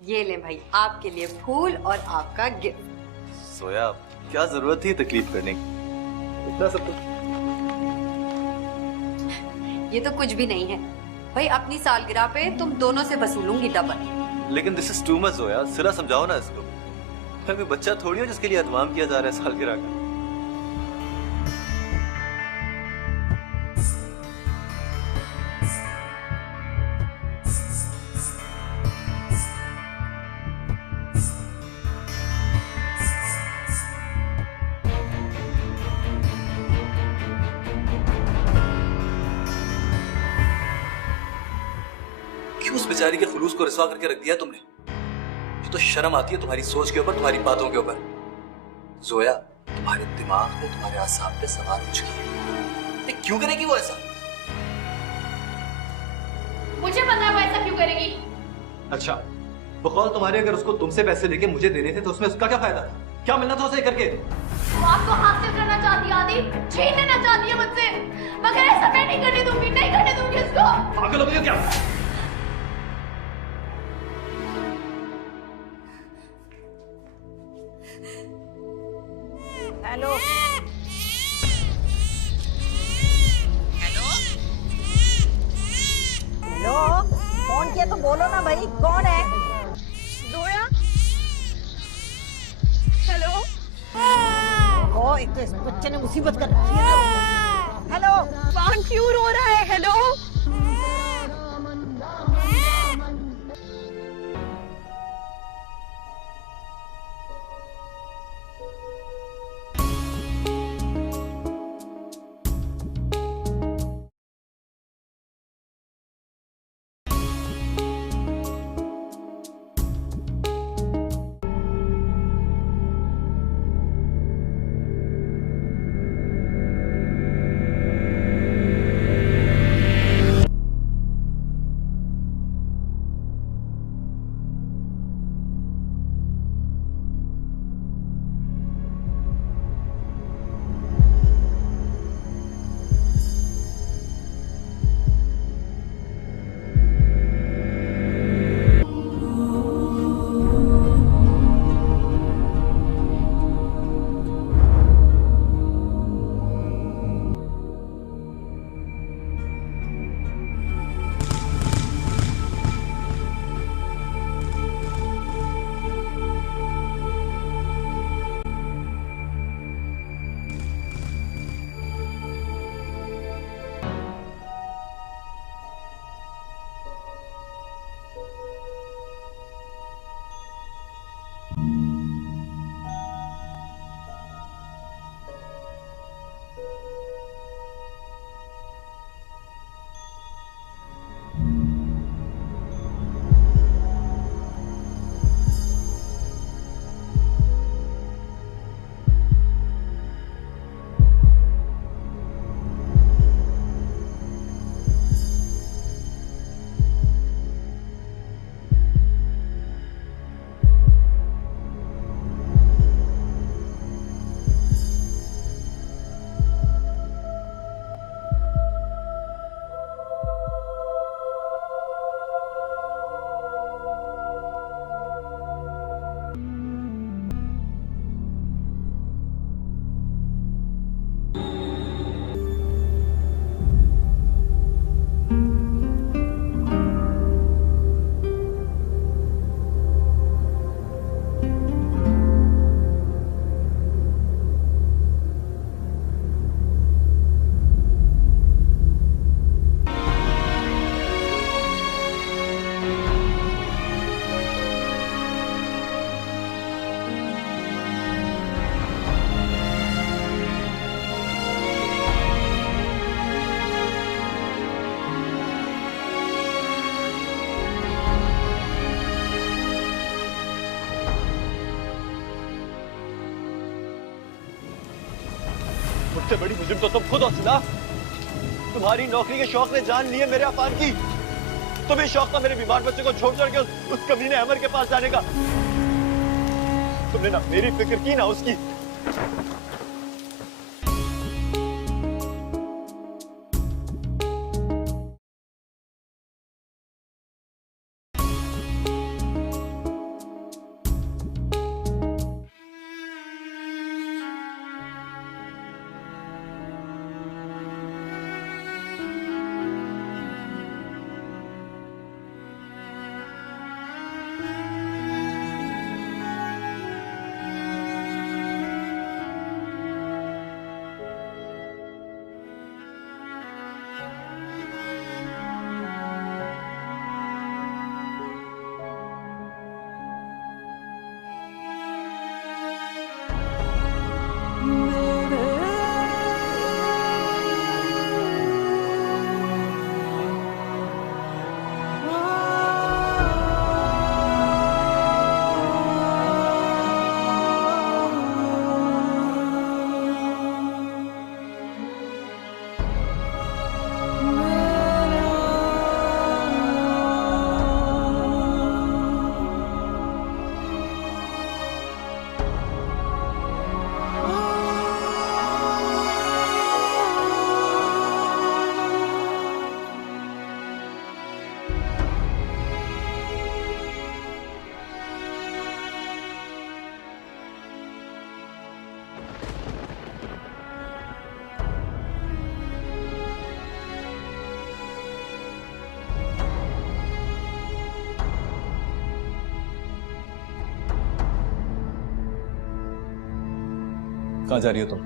ये ले भाई, आपके लिए फूल और आपका गिफ्ट। सोया, क्या जरूरत थी तकलीफ करने की? इतना सब कुछ। ये तो कुछ भी नहीं है भाई, अपनी सालगिरह पे तुम दोनों से वसूलूंगी डबल। लेकिन दिस इज टू मच सोया, सिरा समझाओ ना इसको। मैं कोई बच्चा थोड़ी हूँ जिसके लिए एहतमाम किया जा रहा है सालगिरह का। क्यों उस बेचारी के खुलूस को रिसवा करके रख दिया तुमने? ये तो शर्म आती है तुम्हारी सोच के ऊपर, तुम्हारी बातों के ऊपर। जोया, तुम्हारे दिमाग में, तुम्हारे आसाम पे सवार हो चुकी है। क्यों करेगी वो ऐसा? मुझे पता है वो ऐसा क्यों करेगी। अच्छा, बकौल तुम्हारे अगर उसको तुमसे पैसे लेके मुझे देने थे तो उसमें उसका क्या फायदा? क्या मिलना था उसे करके? वो आपको हासिल करना चाहती है आदि, छीन लेना चाहती है मुझसे, मगर ऐसा मैं नहीं करने दूंगी, नहीं करने दूंगी उसको। पागल हो गई हो क्या? हेलो हेलो हेलो, फोन किया तो बोलो ना भाई, कौन है? जोया। हेलो। ओ, एक तो इस बच्चे ने मुसीबत कर रखी है ना। हेलो, कौन क्यों रो रहा है? हेलो। मुझसे बड़ी मुजरिम तो तुम खुद हो सिला। तुम्हारी नौकरी के शौक ने जान ली है मेरे अफान की। तुम्हें शौक था मेरे बीमार बच्चे को छोड़ छोड़ के उस कमीने अमर के पास जाने का। तुमने ना मेरी फिक्र की ना उसकी। कहाँ जा रही हो तुम?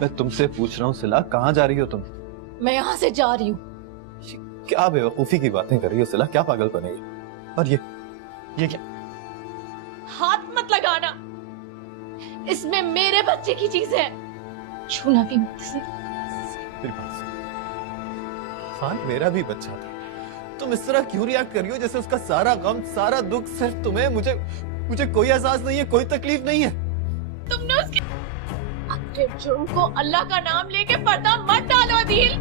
मैं तुमसे पूछ रहा हूँ सिला, कहाँ जा रही हो तुम? मैं यहाँ से जा रही हूँ। क्या बेवकूफी की बातें कर रही हो सिला? क्या पागल बनेगी? और ये क्या? हाथ मत लगाना, इसमें मेरे बच्चे की चीज है, छूना भी मत इसे। मेरी बात सुन। इरफान मेरा भी बच्चा था। तुम इस तरह क्यों रिएक्ट कर रही हो जैसे उसका सारा गम, सारा दुख सिर्फ तुम्हें? मुझे कोई एहसास नहीं है, कोई तकलीफ नहीं है। तुमने उसके अपने जुर्म को अल्लाह का नाम लेके पर्दा मत डालो अदील।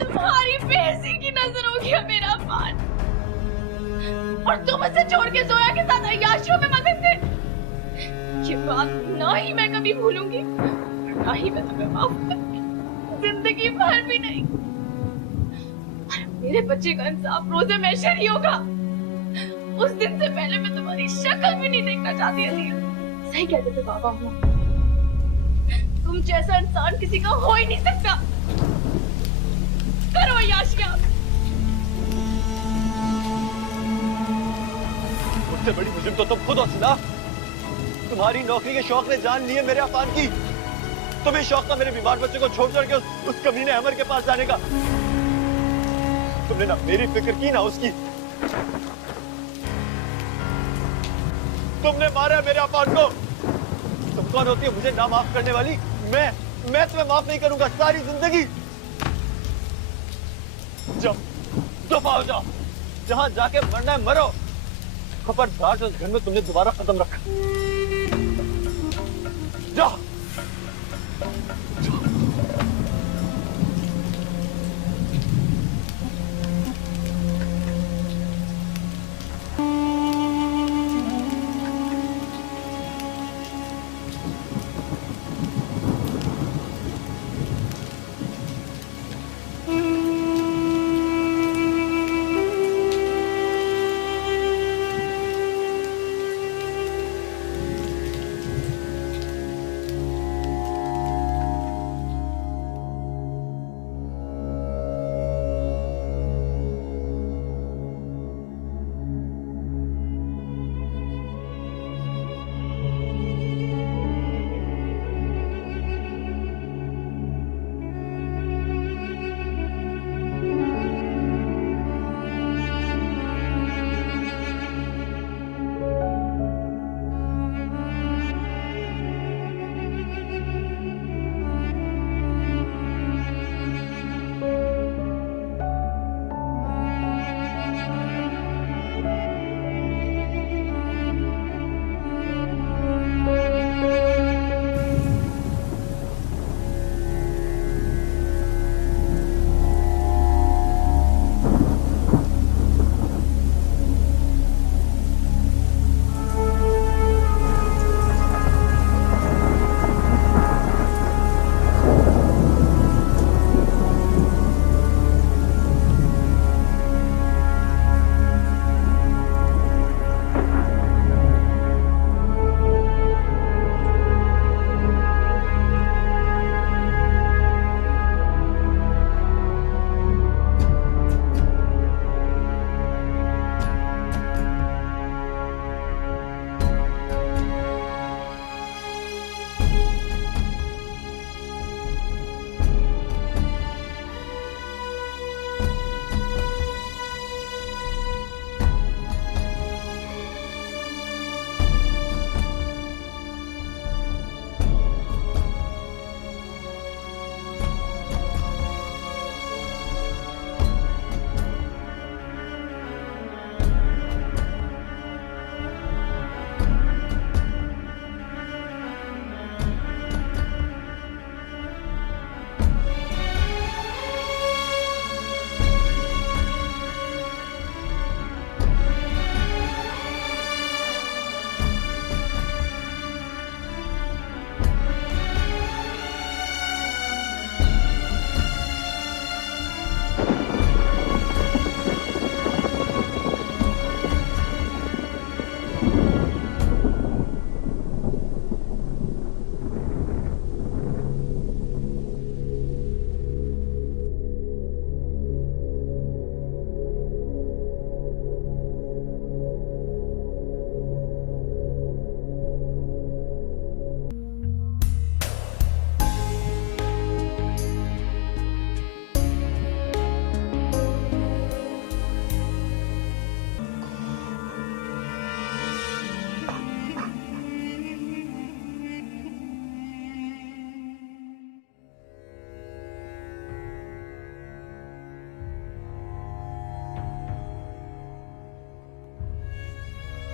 तुम्हारी बेइज्जती की नजर हो गया मेरा अफान, और तुम उसे छोड़ के जोया के साथ अय्याशियों में मगन थे। ये बात ना ही मैं कभी भूलूंगी, ना ही मैं तुम्हें माफ करूंगी, जिंदगी भर भी नहीं। मेरे बच्चे का इंसाफ रोजे महशर ही होगा। उस दिन से पहले मैं तुम्हारी शक्ल भी नहीं देखना चाहती थी। सही कहते थे बाबा, तुम जैसा इंसान किसी का हो ही नहीं सकता। करो याशिया। मुझसे बड़ी मुजरिम तो तुम खुद हो सिला। तुम्हारी नौकरी के शौक ने जान ली है मेरे अफान की। तुम्हें शौक था मेरे बीमार बच्चे को छोड़ छोड़ के उस कमीने अमर के पास जाने का। तुमने ना मेरी फिक्र की ना उसकी। तुमने मारा मेरे अफान को। तुम कौन होती है मुझे ना माफ करने वाली? मैं तुम्हें माफ नहीं करूंगा सारी जिंदगी। जाओ, दफा हो जाओ, जहां जाके मरना है मरो। खबरदार उस घर में तुमने दोबारा कदम रखा। जाओ।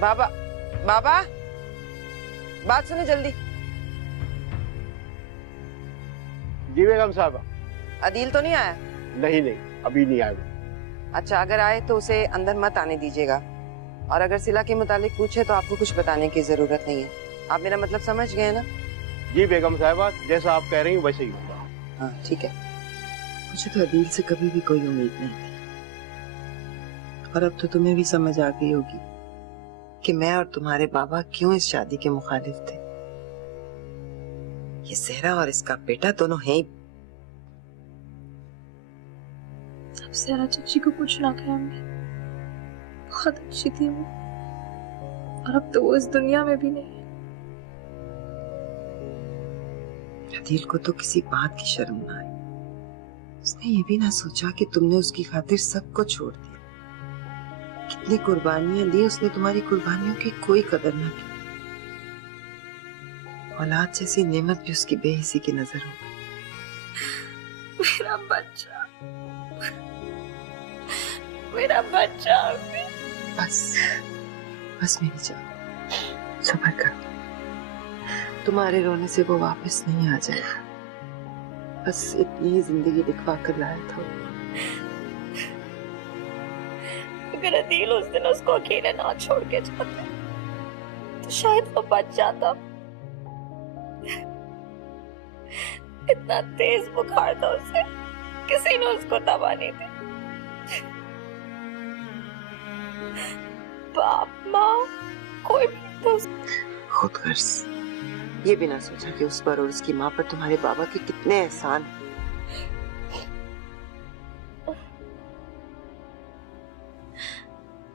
बाबा, बाबा, बात सुनो जल्दी। जी बेगम साहबा। अदील तो नहीं आया? नहीं नहीं, अभी नहीं आया। अच्छा, अगर आए तो उसे अंदर मत आने दीजिएगा, और अगर सिला के मुतालिक पूछे तो आपको कुछ बताने की जरूरत नहीं है। आप मेरा मतलब समझ गए ना? जी बेगम साहबा, जैसा आप कह रही हैं वैसे ही होगा। हाँ ठीक है। मुझे तो अदील से कभी भी कोई उम्मीद नहीं थी, और अब तो तुम्हें भी समझ आ गई होगी कि मैं और तुम्हारे बाबा क्यों इस शादी के मुखालिफ थे। ये सहरा और इसका बेटा दोनों हैं ही। अब सहरा चाची को कुछ ना कहा, अम्मी बहुत अच्छी थी वो, और अब तो वो इस दुनिया में भी नहीं है। अदील को तो किसी बात की शर्म ना आई। उसने ये भी ना सोचा कि तुमने उसकी खातिर सबको छोड़ दिया। कितनी कुर्बानियां दी उसने, तुम्हारी कुर्बानियों की कोई कदर न की। औलाद जैसी नेमत भी उसकी बेहिसी की नजर हो गई। मेरा बच्चा, मेरा बच्चा। बस बस मेरी जान, सब्र कर। तुम्हारे रोने से वो वापस नहीं आ जाएगा। बस इतनी ही जिंदगी लिखवा कर लाया था। अगर अदील उस दिन उसको अकेले ना छोड़ के जाते तो शायद वो बच जाता। इतना तेज बुखार था उसे, किसी ने उसको दवा नहीं दी। बाप माँ कोई भी तो खुद गर्ज, ये भी ना सोचा कि उस पर और उसकी माँ पर तुम्हारे बाबा के कितने एहसान हैं।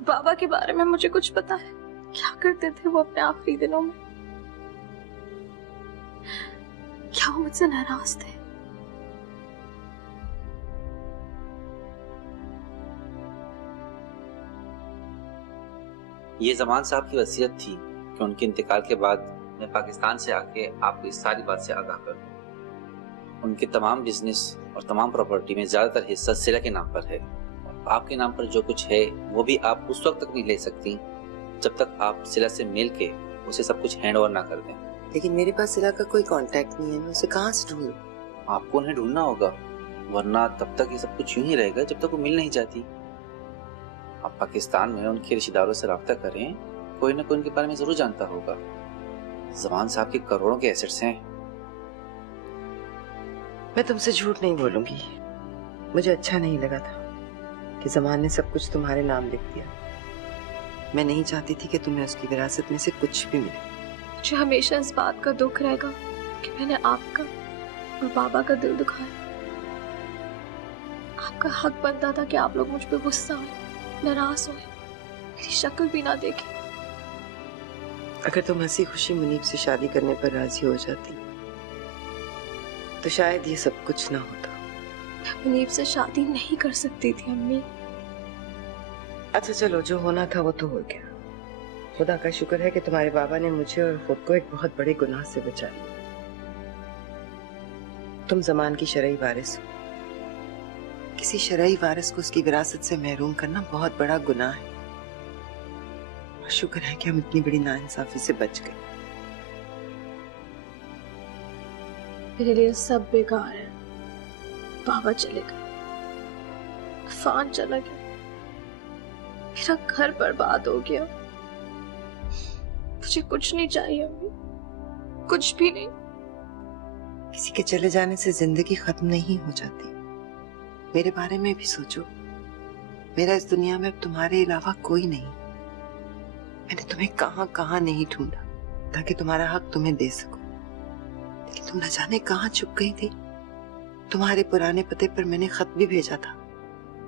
बाबा के बारे में मुझे कुछ पता है? क्या करते थे वो अपने आखिरी दिनों में? क्या वो मुझसे नाराज थे? ये जमान साहब की वसीयत थी कि उनके इंतकाल के बाद मैं पाकिस्तान से आके आपको इस सारी बात से आगाह कर दूं। उनके तमाम बिजनेस और तमाम प्रॉपर्टी में ज्यादातर हिस्सा सिला के नाम पर है, और आपके नाम पर जो कुछ है वो भी आप उस वक्त तक नहीं ले सकती जब तक आप सिला से मिल के उसे सब कुछ हैंड ओवर ना कर दें। लेकिन मेरे पास सिला का कोई कांटेक्ट नहीं है, मैं उसे कहाँ से ढूंढूं? आपको उन्हें ढूंढना होगा, वरना तब तक ये सब कुछ यूं ही रहेगा जब तक वो मिल नहीं जाती। आप पाकिस्तान में उनके रिश्तेदारों से राब्ता करें, कोई ना कोई उनके बारे में जरूर जानता होगा। जमान साहब के करोड़ों के एसेट्स हैं। मैं तुमसे झूठ नहीं बोलूंगी, मुझे अच्छा नहीं लगा था कि जमान ने सब कुछ तुम्हारे नाम लिख दिया। मैं नहीं चाहती थी कि तुम्हें उसकी विरासत में से कुछ भी मिले। मुझे हमेशा इस बात का दुख रहेगा कि मैंने आपका और बाबा का दिल दुखाया। आपका हक बनता था कि आप लोग मुझ पे गुस्सा हुए, नाराज हुए, मेरी शक्ल भी ना देखे। अगर तुम हंसी खुशी मुनीब से शादी करने पर राजी हो जाती तो शायद ये सब कुछ ना होता। मैं मुनीब से शादी नहीं कर सकती थी अम्मी। अच्छा चलो, जो होना था वो तो हो गया। खुदा का शुक्र है कि तुम्हारे बाबा ने मुझे और खुद को एक बहुत बड़े गुनाह से बचा लिया। तुम जमान की शरई वारिस हो। किसी शरई वारिस को उसकी विरासत से महरूम करना बहुत बड़ा गुनाह है, और शुक्र है कि हम इतनी बड़ी नाइंसाफी से बच गए। मेरे लिए सब बेकार है। बाबा चले गए, अफान चला गया, मेरा घर बर्बाद हो गया। मुझे कुछ नहीं चाहिए अम्मी, कुछ भी नहीं। किसी के चले जाने से जिंदगी खत्म नहीं हो जाती। मेरे बारे में भी सोचो। मेरा इस दुनिया में अब तुम्हारे अलावा कोई नहीं। मैंने तुम्हें कहां कहां नहीं ढूंढा ताकि तुम्हारा हक तुम्हें दे सकूं, लेकिन तुम न जाने कहां छुप गई थी। तुम्हारे पुराने पते पर मैंने खत भी भेजा था,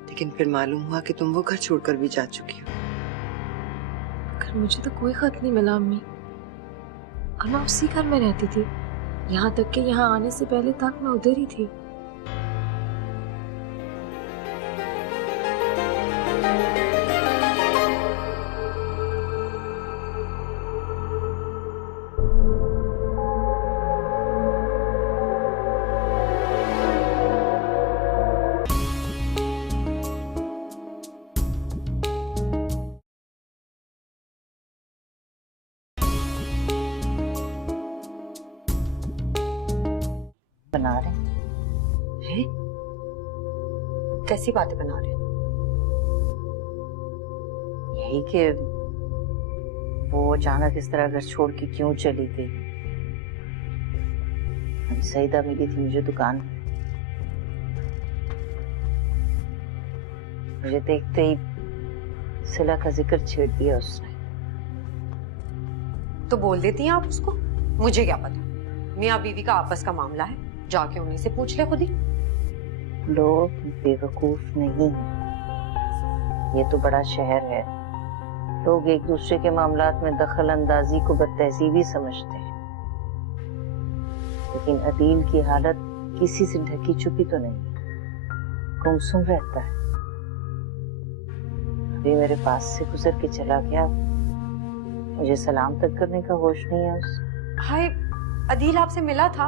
लेकिन फिर मालूम हुआ कि तुम वो घर छोड़कर भी जा चुकी हो। मगर मुझे तो कोई खत नहीं मिला अम्मी, और मैं उसी घर में रहती थी। यहाँ तक कि यहाँ आने से पहले तक मैं उधर ही थी। बना रहे हैं? कैसी बातें बना रहे हो? यही कि वो अचानक इस तरह घर छोड़ के क्यों चली गई। अभी सईदा मिली थी मुझे दुकान में, मुझे देखते ही सिला का जिक्र छेड़ दिया उसने। तो बोल देती हैं आप उसको, मुझे क्या पता। मियाँ बीवी का आपस का मामला है, जाके उन्हीं से पूछ ले खुद ही। लोग बेवकूफ नहीं, ये तो बड़ा शहर है, लोग एक दूसरे के मामलात में दखल अंदाजी को बदतहजीबी समझते हैं। लेकिन अदील की हालत किसी से ढकी छुपी तो नहीं, गुमसुम रहता है। अभी मेरे पास से गुजर के चला गया, मुझे सलाम तक करने का होश नहीं है उसे। हाय, अदील आपसे मिला था,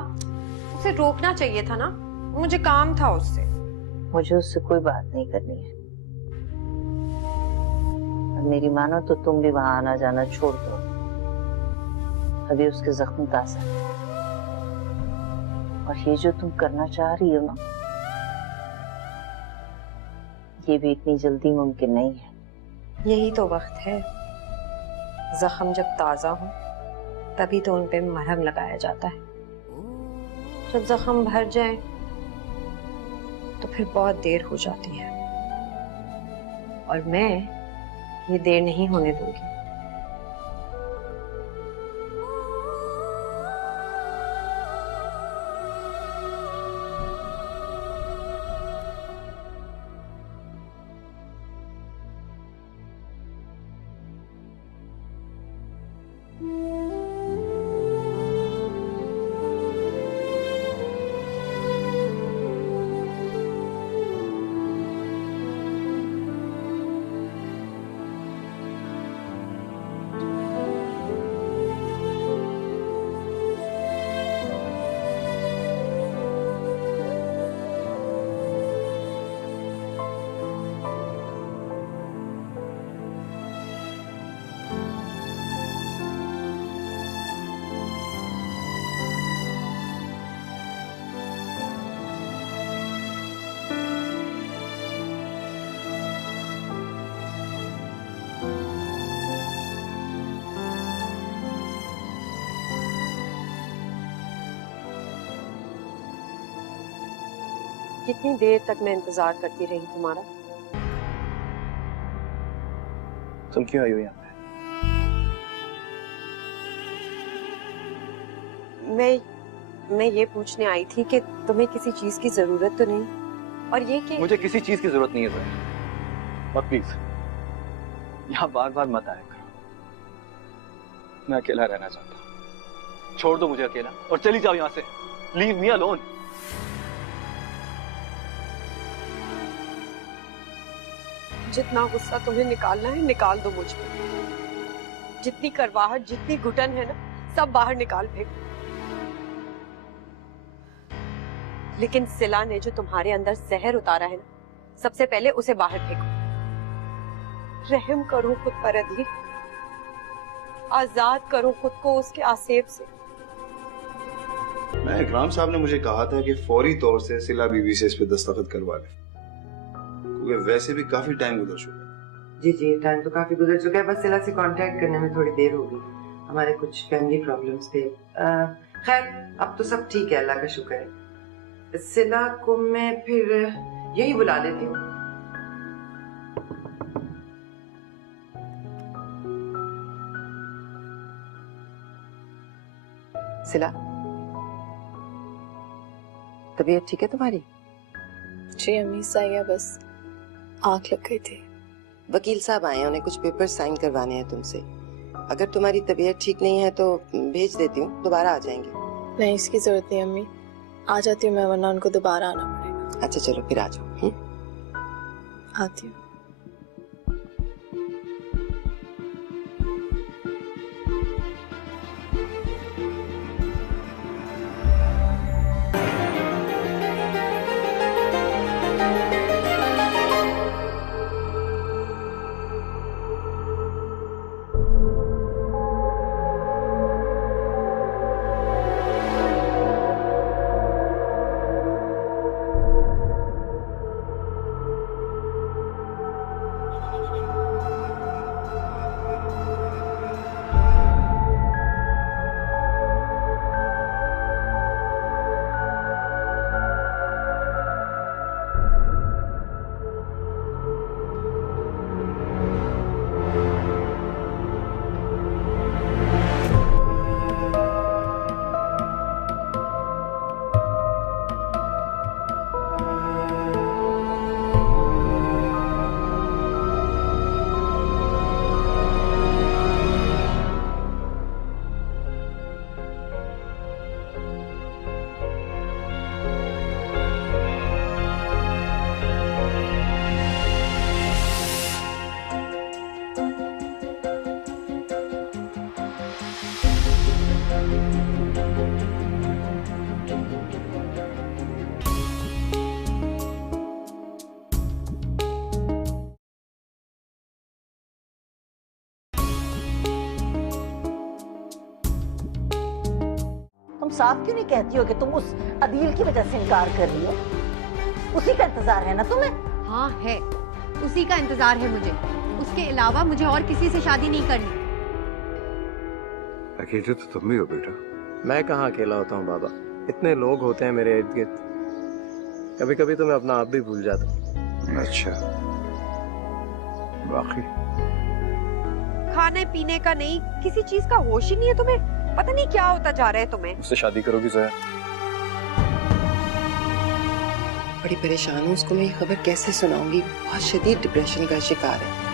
उसे रोकना चाहिए था ना, मुझे काम था उससे। मुझे उससे कोई बात नहीं करनी है। अब मेरी मानो तो तुम भी वहां आना जाना छोड़ दो, अभी उसके जख्म ताजा है। और ये जो तुम करना चाह रही हो ना, ये भी इतनी जल्दी मुमकिन नहीं है। यही तो वक्त है, जख्म जब ताजा हो तभी तो उन पे मरहम लगाया जाता है। जब जख्म भर जाए तो फिर बहुत देर हो जाती है, और मैं ये देर नहीं होने दूंगी। कितनी देर तक मैं इंतजार करती रही तुम्हारा? तुम क्यों आई हो यहाँ पे? मैं ये पूछने आई थी कि तुम्हें किसी चीज की जरूरत तो नहीं, और ये कि मुझे किसी चीज की जरूरत नहीं है तुम्हें, और प्लीज यहाँ बार बार मत आया करो। मैं अकेला रहना चाहता हूँ, छोड़ दो मुझे अकेला और चली जाओ यहाँ से। Leave me alone. जितना गुस्सा तुम्हें निकालना है निकाल दो मुझ पे। जितनी करवाहट, जितनी घुटन है ना, सब बाहर निकाल फेंको। लेकिन सिला ने जो तुम्हारे अंदर जहर उतारा है ना, सबसे पहले उसे बाहर फेंको। रहम करो खुद पर अदील, आजाद करो खुद को उसके आसेब से। मैं इकराम साहब ने मुझे कहा था कि फौरी तौर से सिला बीवी से इस पे दस्तखत करवा लें, क्योंकि वैसे भी काफी टाइम गुजर चुका है। जी टाइम तो काफी गुजर चुका है, बस सिला से कांटेक्ट करने में थोड़ी देर होगी, हमारे कुछ फैमिली प्रॉब्लम्स थे। खैर अब तो सब ठीक है, अल्लाह का शुक्र है। सिला को मैं फिर यही बुला लेती हूँ। सिला, तबीयत ठीक है तुम्हारी? जी अम्मी, सही है, बस आंख लग गई थी। वकील साहब आए हैं, उन्हें कुछ पेपर साइन करवाने हैं तुमसे। अगर तुम्हारी तबीयत ठीक नहीं है तो भेज देती हूँ, दोबारा आ जाएंगे। नहीं, इसकी जरूरत नहीं अम्मी, आ जाती हूँ मैं, वरना उनको दोबारा आना पड़ेगा। अच्छा चलो फिर आ जाओ। आती हूँ। साफ क्यों नहीं कहती हो कि तुम उस अदील की वजह से इनकार कर रही हो? उसी का इंतजार है ना तुम्हें? हाँ है, उसी का इंतजार है मुझे। उसके अलावा मुझे और किसी से शादी नहीं करनी। अकेले तो तुम भी हो बेटा। मैं कहाँ अकेला होता हूँ बाबा, इतने लोग होते हैं मेरे इर्द गिर्द, कभी कभी तो मैं अपना आप भी भूल जाता हूँ। अच्छा, बाकी खाने पीने का नहीं, किसी चीज का होश ही नहीं है तुम्हें। पता नहीं क्या होता जा रहा है तुम्हें। उससे शादी करोगी ज़ोया? बड़ी परेशान हूँ, उसको मैं ये खबर कैसे सुनाऊंगी। बहुत शदीद डिप्रेशन का शिकार है।